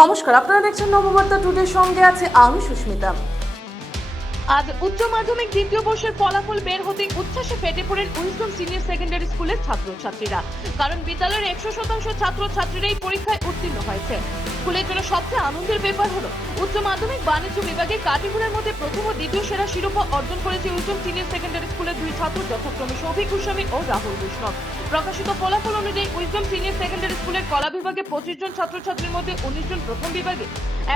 নমস্কার, আপনারা দেখছেন নববার্তা টুডের সঙ্গে আছে আমি সুস্মিতা। আজ উচ্চ মাধ্যমিক দ্বিতীয় বর্ষের ফলাফল বের হতে উচ্ছ্বাসে ফেটে পড়েন উইজডম সিনিয়র সেকেন্ডারি স্কুলের ছাত্রছাত্রীরা। কারণ বিদ্যালয়ের 100% ছাত্রছাত্রীরাই পরীক্ষায় উত্তীর্ণ হয়েছে। স্কুলের জন্য সবচেয়ে আনন্দের ব্যাপার হলো উচ্চ মাধ্যমিক বাণিজ্য বিভাগে কাটিগুড়ার মধ্যে প্রথম ও দ্বিতীয় সেরা শিরোপা অর্জন করেছে উইজডম সিনিয়র সেকেন্ডারি স্কুলের দুই ছাত্র, যথাক্রমে শৌভিক গোস্বামী ও রাহুল বৈষ্ণব। প্রকাশিত ফলাফল অনুযায়ী উইজডম সিনিয়র সেকেন্ডারি স্কুলের কলা বিভাগে 25 জন ছাত্রছাত্রীর মধ্যে 19 জন প্রথম বিভাগে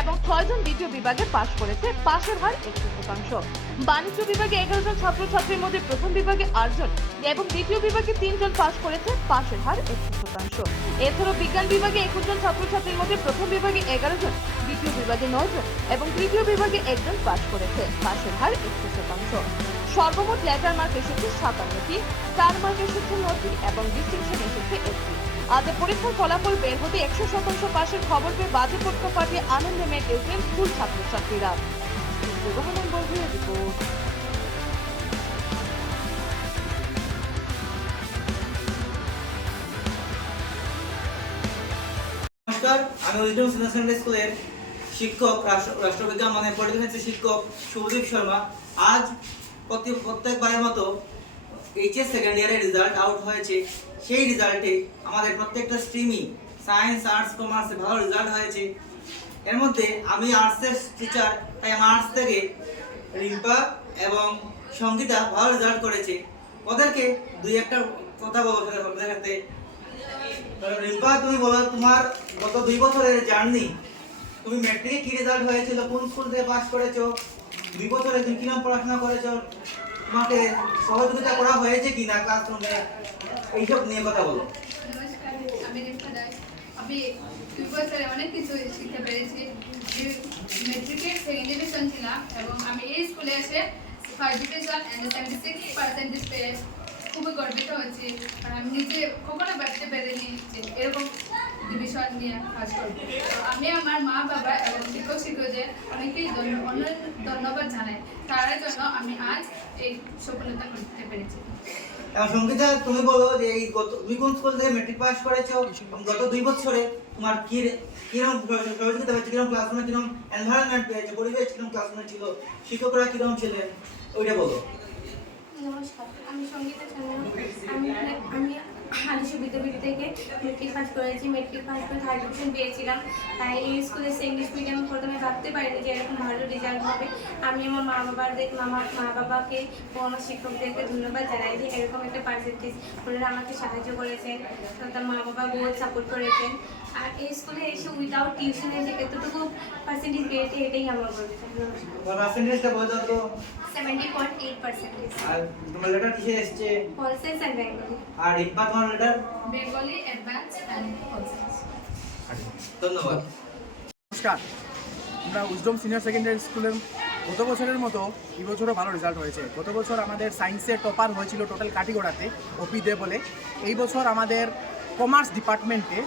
এবং 6 জন দ্বিতীয় বিভাগে পাশ করেছে। পাশের হার 100%। বাণিজ্য বিভাগে 11 জন ছাত্রছাত্রীর মধ্যে প্রথম বিভাগে 8 জন এবং দ্বিতীয় বিভাগে 3 জন পাশ করেছে। পাশের হার 100%। এছাড়াও বিজ্ঞান বিভাগে 21 জন ছাত্রছাত্রীর মধ্যে প্রথম বিভাগে 11 জন, দ্বিতীয় বিভাগে 9 জন এবং তৃতীয় বিভাগে 1 জন পাশ করেছে। পাশের হার 100%। সর্বমোট লেটার মার্ক এসেছে 57টি, স্টার মার্ক এসেছে 9টি এবং ডিস্টিংশন এসেছে 1টি। আজ পরীক্ষার ফলাফল বের হতে 100% পাশের খবর পেয়ে বাজে পটকা পাঠিয়ে আনন্দে মেতে উঠলেন স্কুল ছাত্রছাত্রীরা। রহমান বলভির রিপোর্ট। নমস্কার, আমি উইজডম সিনিয়র সেকেন্ডারি স্কুলের শিক্ষক রাষ্ট্রবিজ্ঞান মানে পলিটিক্যাল সায়েন্সের শিক্ষক শুভদীপ শর্মা। আজ প্রত্যেকবারের মতো এইচএস সেকেন্ড ইয়ারের রেজাল্ট আউট হয়েছে। সেই রেজাল্টে আমাদের প্রত্যেকটা স্ট্রিমই সায়েন্স, আর্টস, কমার্সে ভালো রেজাল্ট হয়েছে। এর মধ্যে আমি আর্টসের টিচার, তাই আমার আর্টস থেকে রিম্পা এবং সঙ্গীতা ভালো রেজাল্ট করেছে। ওদেরকে দুই একটা কথা বলবো ওদের সাথে। রিম্পা, তুমি বলো তোমার গত 2 বছরের জার্নি, তুমি ম্যাট্রিকে কি রেজাল্ট হয়েছিল, কোন স্কুল থেকে পাস করেছো, 2 বছরে তুমি কিরকম পড়াশোনা করেছো, তোমাকে সহযোগিতা করা হয়েছে কিনা ক্লাসরুমে, এইসব নিয়ে কথা বলো। নমস্কার, আমি রিম্পা দাস। আমি 2 বছরে অনেক কিছু শিখতে পেরেছি। ম্যাট্রিকে সেকেন্ড ডিভিশন ছিলাম এবং আমি এই স্কুলে এসে ফার্স্ট ডিভিশন এন্ড 76% পেয়ে খুবই গর্বিত হচ্ছি। আর আমি নিজে কখনো ভাবতে পারিনি যে এরকম ডিভিশন নিয়ে কাজ করবো। আমি আমার মা বাবা এবং শিক্ষক শিক্ষকদের অনেকেই ধন্যবাদ জানাই। তার জন্য আমি আজ এই সফলতা করতে পেরেছি। সঙ্গীতা, তুমি বলো যে এই তুমি কোন স্কুল থেকে ম্যাট্রিক পাস করেছো, গত 2 বছরে তোমার কিরকম সহযোগিতা হয়েছে, কিরকম ক্লাসরুমে কিরকম এনভায়রনমেন্ট পেয়েছে, পরিবেশ কিরকম ক্লাসরুমে ছিল, শিক্ষকরা কিরকম ছিলেন, ওইটা বলো। নমস্কার, আমি সঙ্গীতা চন্দ্র। আমি আলিশু বিদ্যাপীঠ থেকে মেট্রিক পাস করেছি। মেট্রিক পাস করে 3rd ডিভিশন পেয়েছিলাম। তাই এই স্কুলে ইংলিশ মিডিয়াম প্রথমে ভাবতে পারিনি যে এরকম ভালো রেজাল্ট হবে। আমি আমার মা বাবাকে ও আমার শিক্ষকদেরকে ধন্যবাদ জানাই যে এরকম একটা পার্সেন্টেজ ওনারা আমাকে সাহায্য করেছেন। তার মা বাবা বহুত সাপোর্ট করেছেন। আর এই স্কুলে এসে উইদাউট টিউশনে যে এতটুকু পার্সেন্টেজ পেয়েছে, এটাই আমার গর্বিত। তোমার পার্সেন্টেজটা বলো তো। 70.8%। আর তোমার লেটার কিসে এসেছে? Pol science and Bengali. আর রিম্পা, তোমার letter? Bengali, advance and pol science. ধন্যবাদ। নমস্কার, আমরা উইজডম সিনিয়র সেকেন্ডারি স্কুলের গত বছরের মতো এবছরও ভালো রেজাল্ট হয়েছে। গত বছর আমাদের সায়েন্সের টপার হয়েছিল টোটাল কাটিগড়াতে ওপি দে বলে। এই বছর আমাদের কমার্স ডিপার্টমেন্টে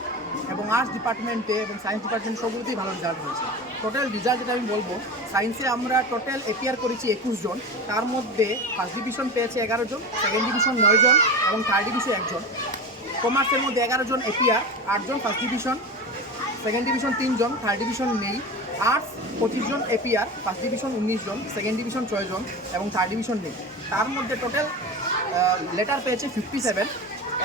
এবং আর্টস ডিপার্টমেন্টে এবং সায়েন্স ডিপার্টমেন্ট সবগুলোতেই ভালো রেজাল্ট হয়েছে। টোটাল রেজাল্ট যেটা আমি বলবো, সায়েন্সে আমরা টোটাল এপিয়ার করেছি 21 জন। তার মধ্যে ফার্স্ট ডিভিশন পেয়েছে 11 জন, সেকেন্ড ডিভিশন 9 জন এবং থার্ড ডিভিশন 1 জন। কমার্সের মধ্যে 11 জন এপিয়ার, 8 জন ফার্স্ট ডিভিশন, সেকেন্ড ডিভিশন 3 জন, থার্ড ডিভিশন নেই। আর্টস 25 জন এপিআর, ফার্স্ট ডিভিশন 19 জন, সেকেন্ড ডিভিশন 6 জন এবং থার্ড ডিভিশন নেই। তার মধ্যে টোটাল লেটার পেয়েছে 57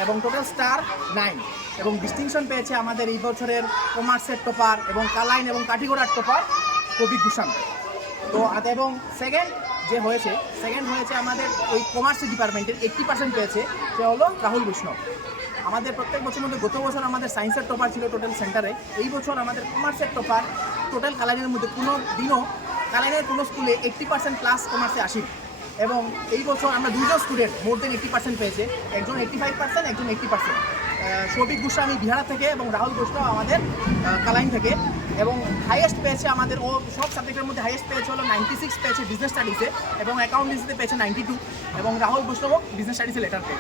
এবং টোটাল স্টার 9 এবং ডিস্টিংশন পেয়েছে আমাদের এই বছরের কমার্সের টপার এবং কালাইন এবং কাঠিগড়ার টপার কবি গোস্বামী। তো এবং সেকেন্ড হয়েছে আমাদের ওই কমার্স ডিপার্টমেন্টের 80% পেয়েছে, সে হলো রাহুল বৈষ্ণব। আমাদের প্রত্যেক বছরের মধ্যে গত বছর আমাদের সায়েন্সের টপার ছিল টোটাল সেন্টারে। এই বছর আমাদের কমার্সের টপার টোটাল কালাইনের মধ্যে কোনো দিনও কালাইনের কোনো স্কুলে 80% প্লাস কমার্সে আসেনি। এবং এই বছর আমরা 2 জন স্টুডেন্ট মোর দেন 80% পেয়েছে, একজন 85%, একজন 80%। শৌভিক গোস্বামী বিহার থেকে এবং রাহুল বৈষ্ণব আমাদের কালাইন থেকে। এবং হাইয়েস্ট পেয়েছে আমাদের, ও সব সাবজেক্টের মধ্যে হাইয়েস্ট পেয়েছে হলো 96 পেয়েছে বিজনেস স্টাডিজে এবং অ্যাকাউন্টেন্সিতে পেয়েছে 92 এবং রাহুল বৈষ্ণব বিজনেস স্টাডিজে লেটার পেয়েছে।